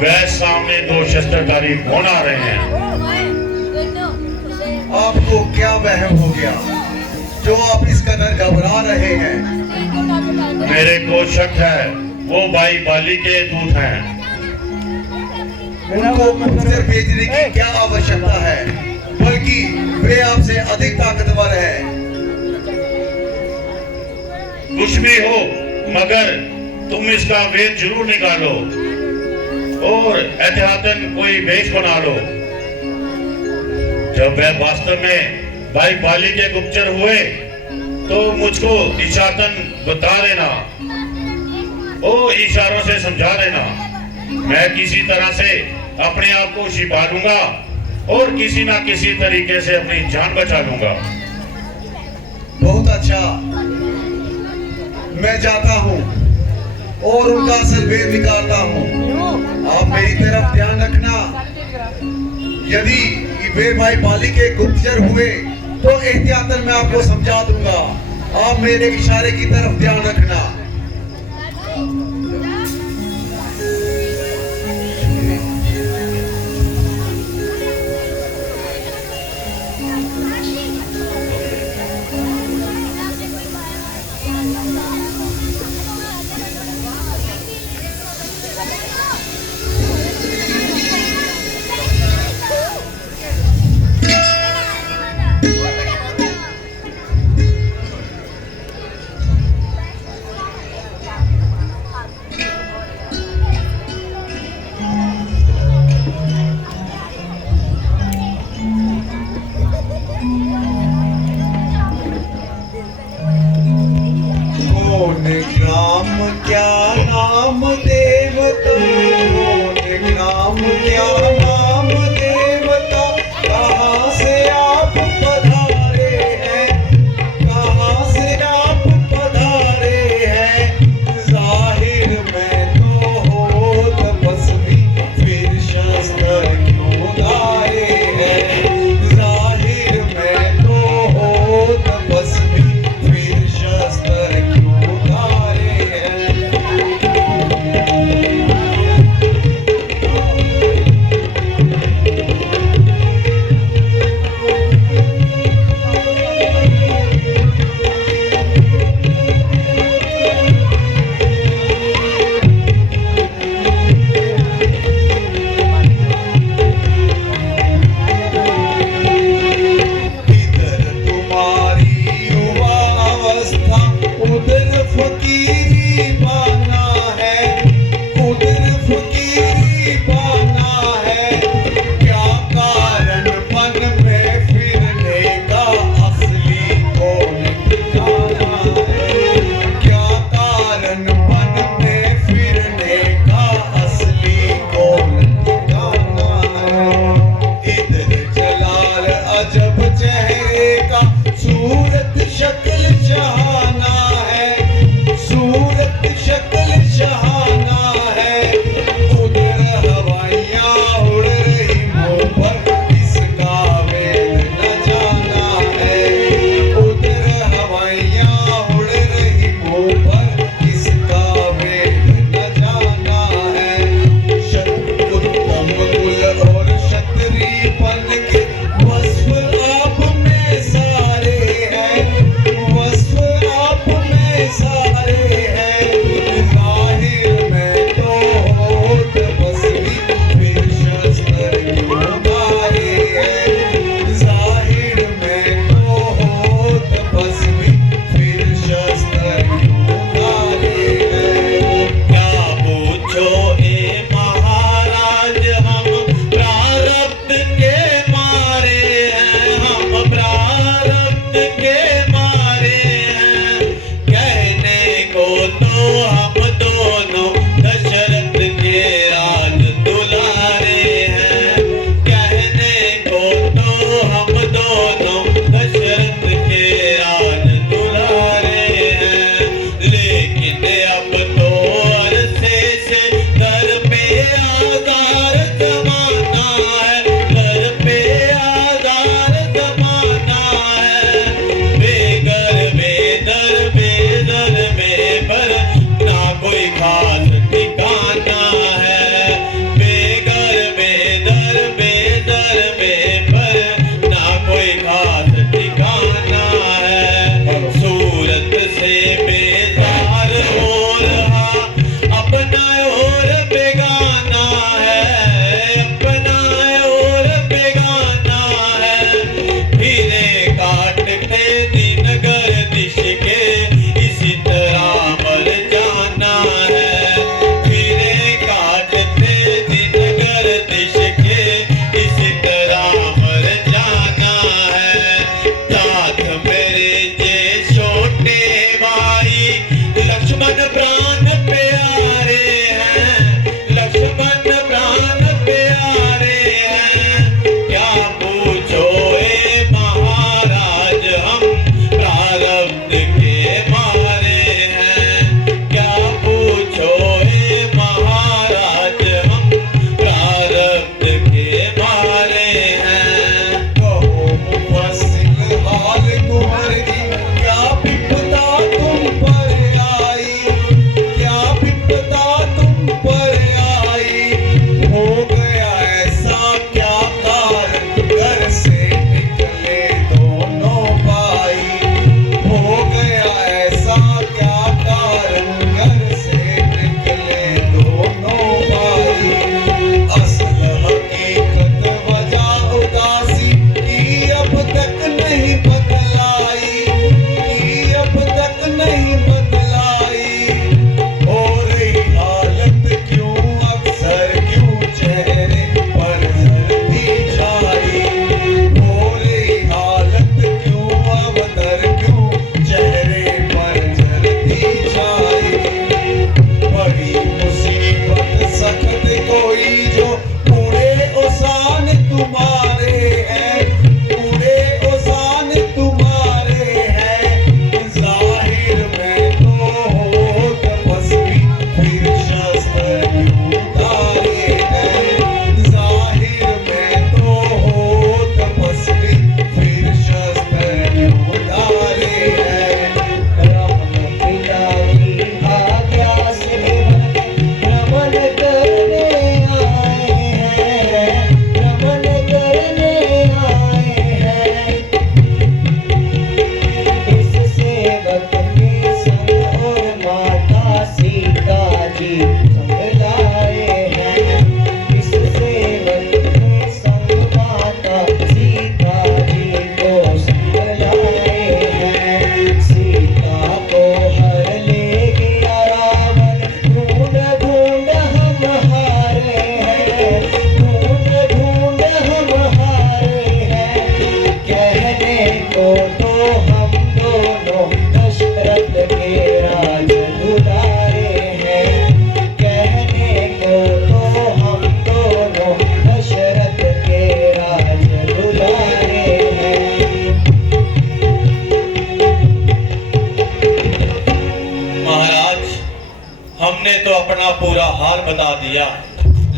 वह सामने दो शस्त्रधारी कौन आ रहे हैं? आपको क्या वहम हो गया जो आप इस कदर घबरा रहे हैं? मेरे को शक है वो भाई बाली के दूत हैं। उनको मुझसे भेजने की क्या आवश्यकता है, बल्कि वे आपसे अधिक ताकतवर है। कुछ भी हो, मगर तुम इसका वेद जरूर निकालो और एहतियातन कोई वेश बना लो। जब वह वास्तव में भाई बाली के गुप्तचर हुए तो मुझको इशारतन बता देना, ओ इशारों से समझा देना। मैं किसी तरह से अपने आप को छिपा लूंगा और किसी ना किसी तरीके से अपनी जान बचा लूंगा। बहुत अच्छा, मैं जाता हूँ और उनका असल भेद निकालता हूँ। आप मेरी तरफ ध्यान रखना। यदि वे भाई बाली के गुप्तचर हुए तो एहतियातन मैं आपको समझा दूंगा। आप मेरे इशारे की तरफ ध्यान रखना। कौन ग्राम क्या नाम देवता, कौन ग्राम क्या नाम देवता, कहाँ से आप पधारे हैं, कहाँ से आप पधारे हैं। जाहिर में तो हो तपस्वी, फिर शस्त्र क्यों धारे हैं। जाहिर में तो हो तपस्वी, फिर शस्त्र क्यों धारे हैं।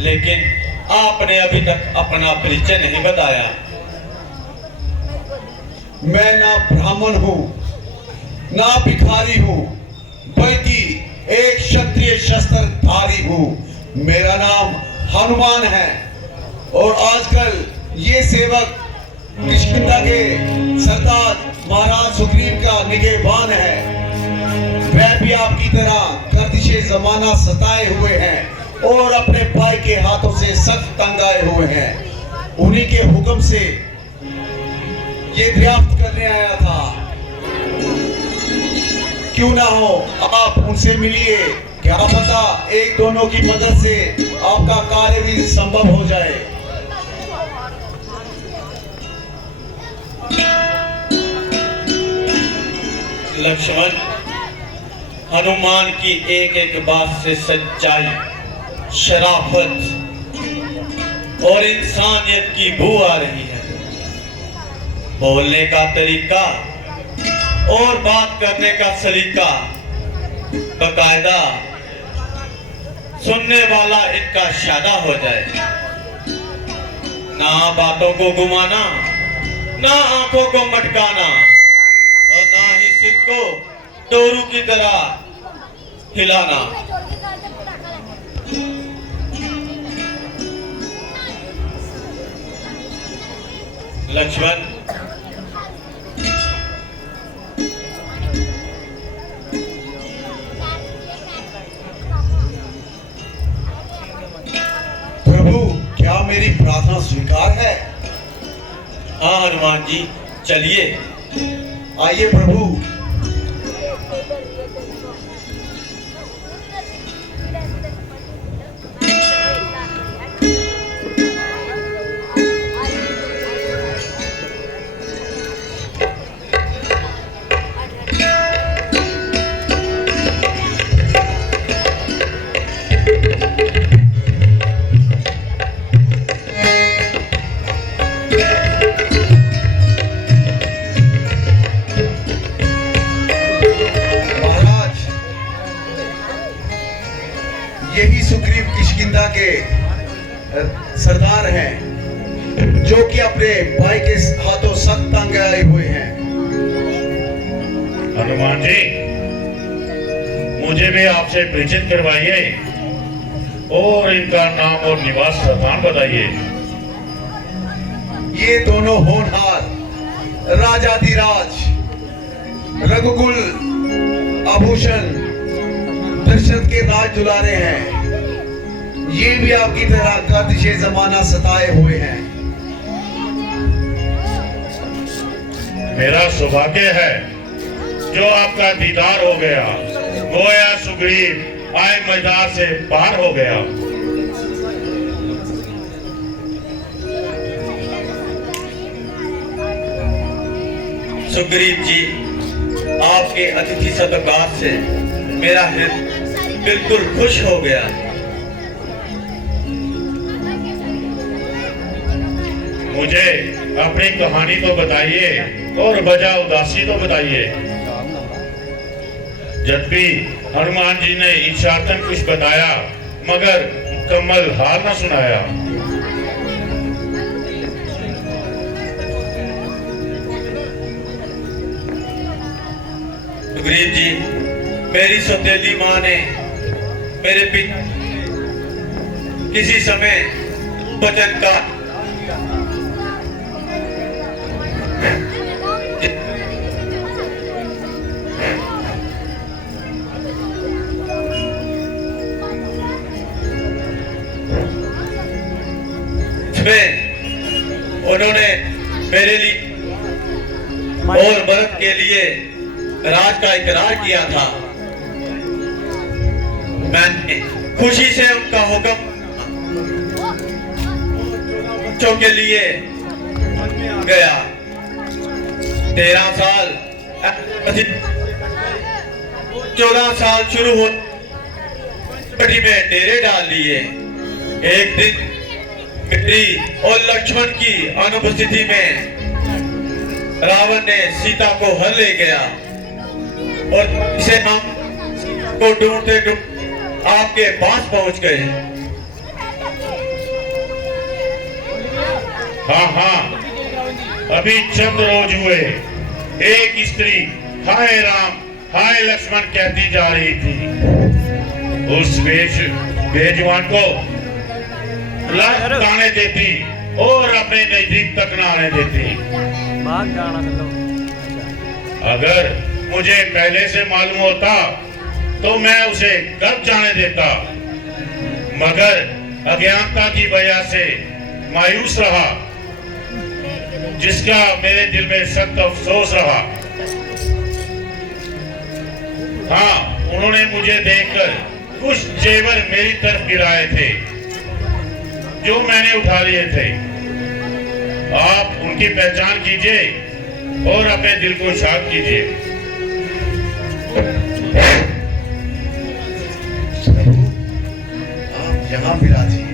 लेकिन आपने अभी तक अपना परिचय नहीं बताया। मैं ना ब्राह्मण हूँ ना भिखारी हूँ, बल्कि एक क्षत्रिय शस्त्रधारी हूँ। मेरा नाम हनुमान है और आजकल ये सेवक किष्किंधा के सरताज महाराज सुग्रीव का निगहबान है। वह भी आपकी तरह गर्दिशे जमाना सताए हुए हैं और अपने भाई के हाथों से सख्त तंग आए हुए हैं। उन्हीं के हुक्म से ये दरियाफ्त करने आया था। क्यों ना हो, आप उनसे मिलिए, क्या पता एक दोनों की मदद से आपका कार्य भी संभव हो जाए। लक्ष्मण, हनुमान की एक एक बात से सच्चाई, शराफत और इंसानियत की बू आ रही है। बोलने का तरीका और बात करने का सलीका बकायदा, सुनने वाला इनका शादा हो जाए। ना बातों को घुमाना, ना आंखों को मटकाना और ना ही सिर को टोरू की तरह हिलाना। लक्ष्मण, प्रभु, क्या मेरी प्रार्थना स्वीकार है? हाँ हनुमान जी, चलिए। आइए प्रभु। यही सुग्रीव किष्किंधा के सरदार हैं, जो कि अपने भाई के हाथों सख्त तंग आए हुए हैं। हनुमान जी, मुझे भी आपसे परिचित करवाइए और इनका नाम और निवास स्थान बताइए। ये दोनों होनहार राजाधिराज रघुकुल आभूषण दशरथ के राज दुलारे हैं। ये भी आपकी तरह गर्दिशे जमाना सताए हुए हैं। मेरा सौभाग्य है जो आपका दीदार हो गया। गोया सुग्रीव आए मैदान से पार हो गया। सुग्रीव जी, आपके अतिथि सत्कार से मेरा हृदय बिल्कुल खुश हो गया। मुझे अपनी कहानी तो बताइए और वजह उदासी तो बताइए। जब भी हनुमान जी ने इच्छार्थन कुछ बताया मगर मुकम्मल हाल न सुनाया। सुग्रीव जी, मेरी सौतेली माँ ने मेरे पिता किसी समय वचन का उन्होंने मेरे लिए और भरत के लिए राज का इकरार किया था। मैंने खुशी से उनका हुक्म बच्चों के लिए गया। 13 साल 14 साल शुरू हो में डेरे डाल लिए। एक दिन मेरी और लक्ष्मण की अनुपस्थिति में रावण ने सीता को हर ले गया और इसे हम को ढूंढते ढूंढते आपके पास पहुंच गए। हाँ हाँ, अभी चंद रोज हुए एक स्त्री हाय राम हाय लक्ष्मण कहती जा रही थी। उस बेजुबान को ताने देती और अपने नजदीक तक न आने देती। अगर मुझे पहले से मालूम होता तो मैं उसे कब जाने देता, मगर अज्ञानता की वजह से मायूस रहा, जिसका मेरे दिल में सख्त अफसोस रहा। हाँ, उन्होंने मुझे देखकर कुछ जेवर मेरी तरफ गिराए थे जो मैंने उठा लिए थे। आप उनकी पहचान कीजिए और अपने दिल को शांत कीजिए। प्रभु, आप यहाँ विराजिए।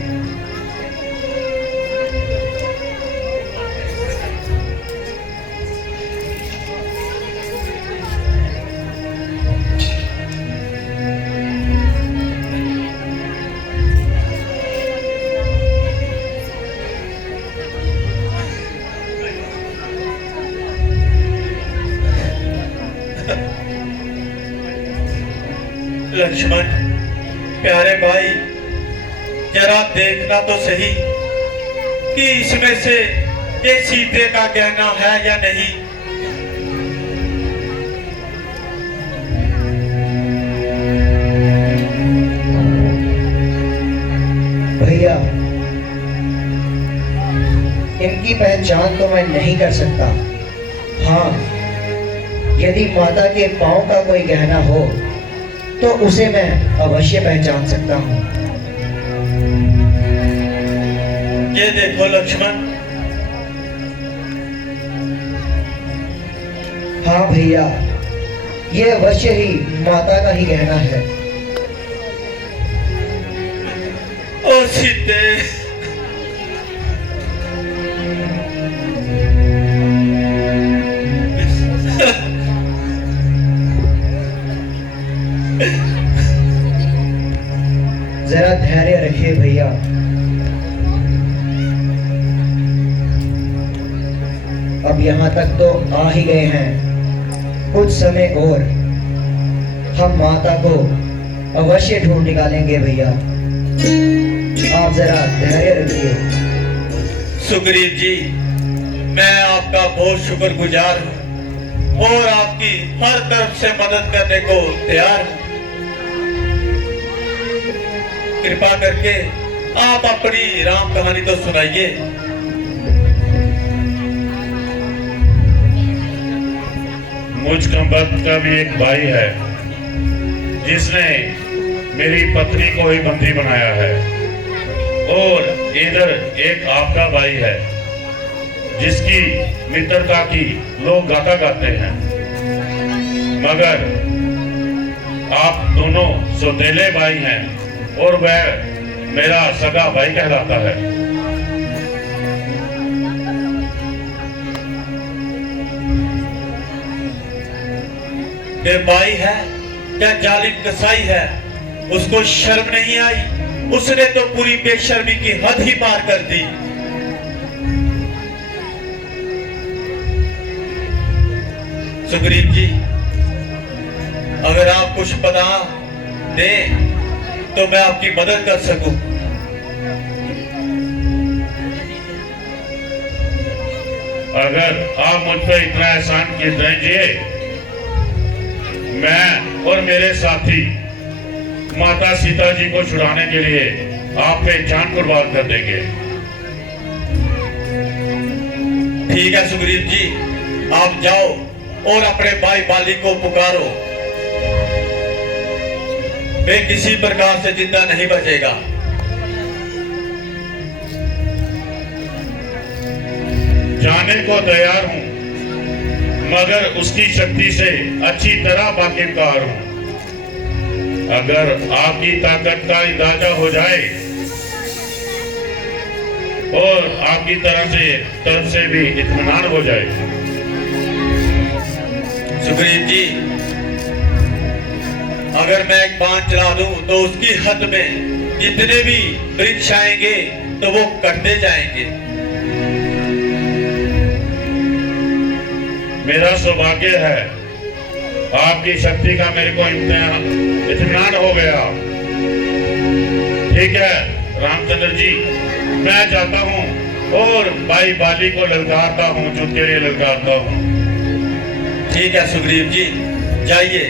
लक्ष्मण, प्यारे भाई, जरा देखना तो सही कि इसमें से ये सीते का गहना है या नहीं। भैया, इनकी पहचान तो मैं नहीं कर सकता। हाँ, यदि माता के पांव का कोई गहना हो तो उसे मैं अवश्य पहचान सकता हूँ। ये देखो लक्ष्मण। हाँ भैया, ये अवश्य ही माता का ही गहना है। ओ सीते, जरा धैर्य रखिए भैया। अब यहाँ तक तो आ ही गए हैं, कुछ समय और हम माता को अवश्य ढूंढ निकालेंगे भैया। आप जरा धैर्य रखिए। सुग्रीव जी, मैं आपका बहुत शुक्रगुजार हूँ और आपकी हर तरफ से मदद करने को तैयार हूँ। कृपा करके आप अपनी राम कहानी तो सुनाइए। मुझ कमबख्त का भी एक भाई है जिसने मेरी पत्नी को ही बंदी बनाया है, और इधर एक आपका भाई है जिसकी मित्रता की लोग गाथा गाते हैं, मगर आप दोनों सौतेले भाई हैं और वह मेरा सगा भाई कहलाता है। ये भाई है या जालिम कसाई है, उसको शर्म नहीं आई? उसने तो पूरी बेशर्मी की हद ही पार कर दी। सुग्रीव जी, अगर आप कुछ बता दें तो मैं आपकी मदद कर सकूं। अगर आप मुझ पर इतना एहसान कीजिए, मैं और मेरे साथी माता सीता जी को छुड़ाने के लिए आप पे जान कुर्बान कर देंगे। ठीक है सुग्रीव जी, आप जाओ और अपने भाई बाली को पुकारो। वे किसी प्रकार से जिंदा नहीं बचेगा। जाने को तैयार हूं, मगर उसकी शक्ति से अच्छी तरह वाकिफदार हूं। अगर आपकी ताकत का अंदाजा हो जाए और आपकी तरफ से भी इत्मीनान हो जाए। सुग्रीव जी, अगर मैं एक बाण चला दूं तो उसकी हद में जितने भी वृक्ष आएंगे तो वो कटते जाएंगे। मेरा सौभाग्य है, आपकी शक्ति का मेरे को इत्मीनान हो गया। ठीक है रामचंद्र जी, मैं जाता हूँ और भाई बाली को ललकारता हूँ, जो तेरे ललकारता हूँ। ठीक है सुग्रीव जी, जाइए।